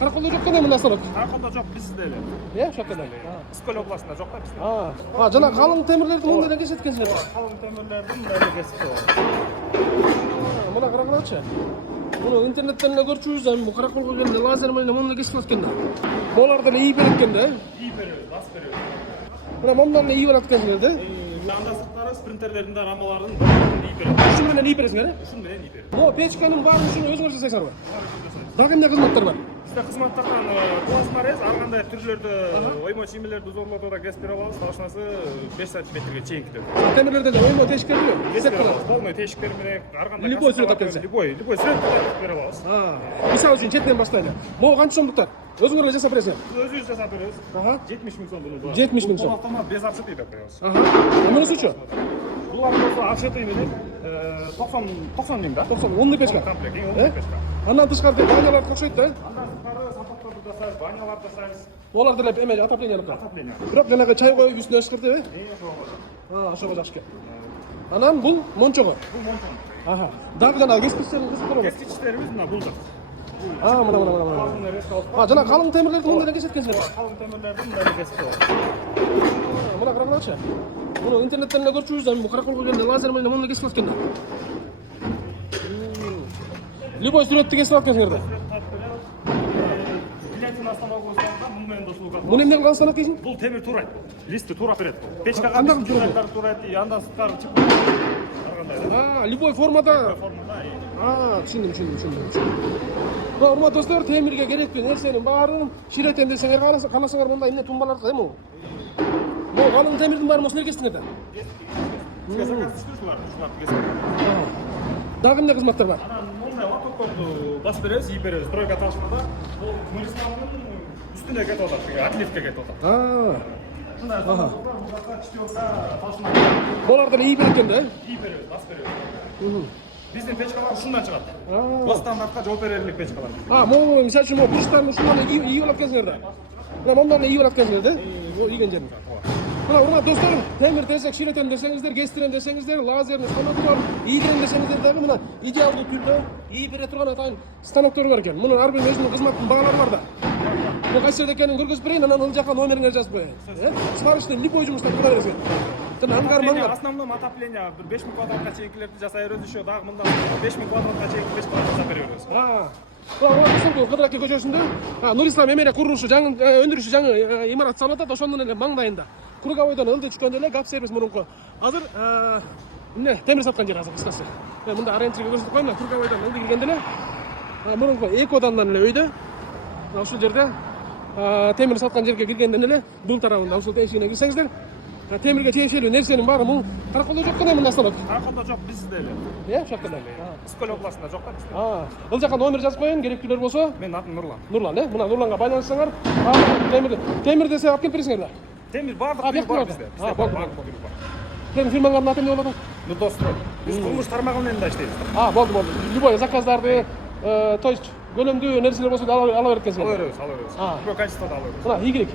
Караколдо жок кане мындай станок? Караколдо жок, бизде эле. Ошол жерде эле. Искөл областында жок да бизде. Жана калың темирлерди мындай кесет экенсиңер. Калың темирлерди мындай кесип. Мына карагылачы. Муну интернеттен эле көрчүбүз, эми бу караколго келгенде лазер менен муну кесип атат экен да. Буларды эле ийип берет экен да. Ийип беребиз, бас беребиз. Мына мындан эле ийип алат экенсиңер да. Анда сырттары спринтерлердин да рамаларын ийип беребиз. Ушун менен ийип бересиңер, э? Ушун менен ийип беребиз. Могу печканын баарын ушуну өзүңөр жасайсыңарбы? Дагы эмне кызматтар бар? Бизде кызматтардан пластмарез, ар кандай түрлөрдү, оймо чиймелерди узорлоодо да кесип бере алабыз. Ошонусу 5 сантиметрге чейинки деп. Темирлерде оймо тешиктерби? Кесип бере алабыз. Полный тешиктер менен ар кандай Любой сүрөт алып любой сүрөт алып бере алабыз. Мисалы үчүн четинен баштайлы. Могу канча сомдуктар? Өзүңөр эле жасап бересиңер? Өзүбүз жасап беребиз. 70 000 сом bunu. 70 000 сом. Автомат без обшитый деп коебуз. Мунусучу? Булар болсо обшитый менен 90 000 да. 90 онлы печка. Комплект, онлы печка. Андан тышкары банялар окшойт да? Андан тышкары сапаттарды жасайбыз, банялар жасайбыз. Олар деле эме отоплениялыкка. Отопление. Бирок жанагы чай коюп үстүнө ышкыртып, ошого жакшы экен. Анан бул мончого. Бул мончон. Дагы жанагы кескичтерин кысып турабы? Кескичтерибиз мына булдыр. мына. Жана калың темирлерди мындай кесет экенсиңер. Калың темирлерди мындай кесип. Мына карагылачы. Муну интернеттен эле көрчүбүз, эми бу караколго келгенде лазер менен муну кесип атат экен да. Любой сүрөттү кесип алып келсиңер да. Билетин остановкасы муну менен да услуга. Муну эмне кылган станок дейсиң? Бул темир турайт. Листи тура берет. Печкага Андан турайт, андан сырткары чыгып. Любой формада. Түшүндүм. Урматтуу достор, темирге керектүү нерсенин баарын ширетем десеңер, канасаңар мындай эмне тумбалар да эми. Могу калың темирдин баарын силер кестиңер да. Дагы эмне кызматтар бар? Мондай лотокторду басып беребиз, ийип беребиз. Стройка ташмада бул муристамдын үстүнө кетип атат, отливке кетип атат. Мындай мурдака четёрка ташма. Буларды эле ийип берет экен да? Ийип беребиз, басып беребиз. Биздин печкалар ушундан чыгат. Бул стандартка жооп берерлик печкалар. Могу мисалы үчүн могу пуштарын ушундан эле ийип алып келсиңер да. Мына мондан эле ийип алып келсиңер да. Ийген жерин. Мына урматтуу достор, темир тесек ширетем десеңиздер, кестирем десеңиздер, лазерный станоктор бар, ийгирем десеңиздер дагы мына идеалдуу түрдө ийип бере турган атайын станоктор бар экен. Мунун ар биринин өзүнүн кызматтын баалары бар да. Бул кайсы жерде экенин көргөзүп берейин, анан ыл жака номериңерди жазып коеюн. Сибарыштын любой жумуштан кыла бересиңер. Ангар-мангар. Основном отопление 5000 квадратка чейинкилерди жасай беребиз, еще дагы мындан 5000 квадратка чейинки печкалар жасап беребиз. Кыдыраке көчөсүндө Нурислам эмере курулушу жаңы өндүрүшү жаңы имарат салып атат, ошондон эле маңдайында. Круговойдон ылды түшкөндө эле гап сервис мурунку. Азыр эмне темир саткан жер азыр кыскасы. Мында аренчиге көрсөтүп коеюн, Круговойдон ылды келгенде эле мурунку эки одандан эле өйдө. Ушул жерде темир саткан жерге киргенден эле бул тарабында ушул эшигине кирсеңиздер, темирге тиешелүү нерсенин баары бул караколдо жок кане мындай станок. Караколдо жок, бизде эле. Ошол жерде. Искөл областында жок да бизде. Ыл жака номер жазып коеюн, керектүүлөр болсо. Менин атым Нурлан. Нурлан, мына Нурланга байланышсаңар, темир десе алып келип бересиңер да. Темир баардык бар бизде. Темир фирмаңардын аты эмне болот? Нудострой. Биз курулуш тармагы менен да иштейбиз. Болду. Любой заказдарды, то есть көлөмдүү нерселер болсо ала берет экенсиңер. Ала беребиз. Любой качествода ала беребиз. Мына ийгилик.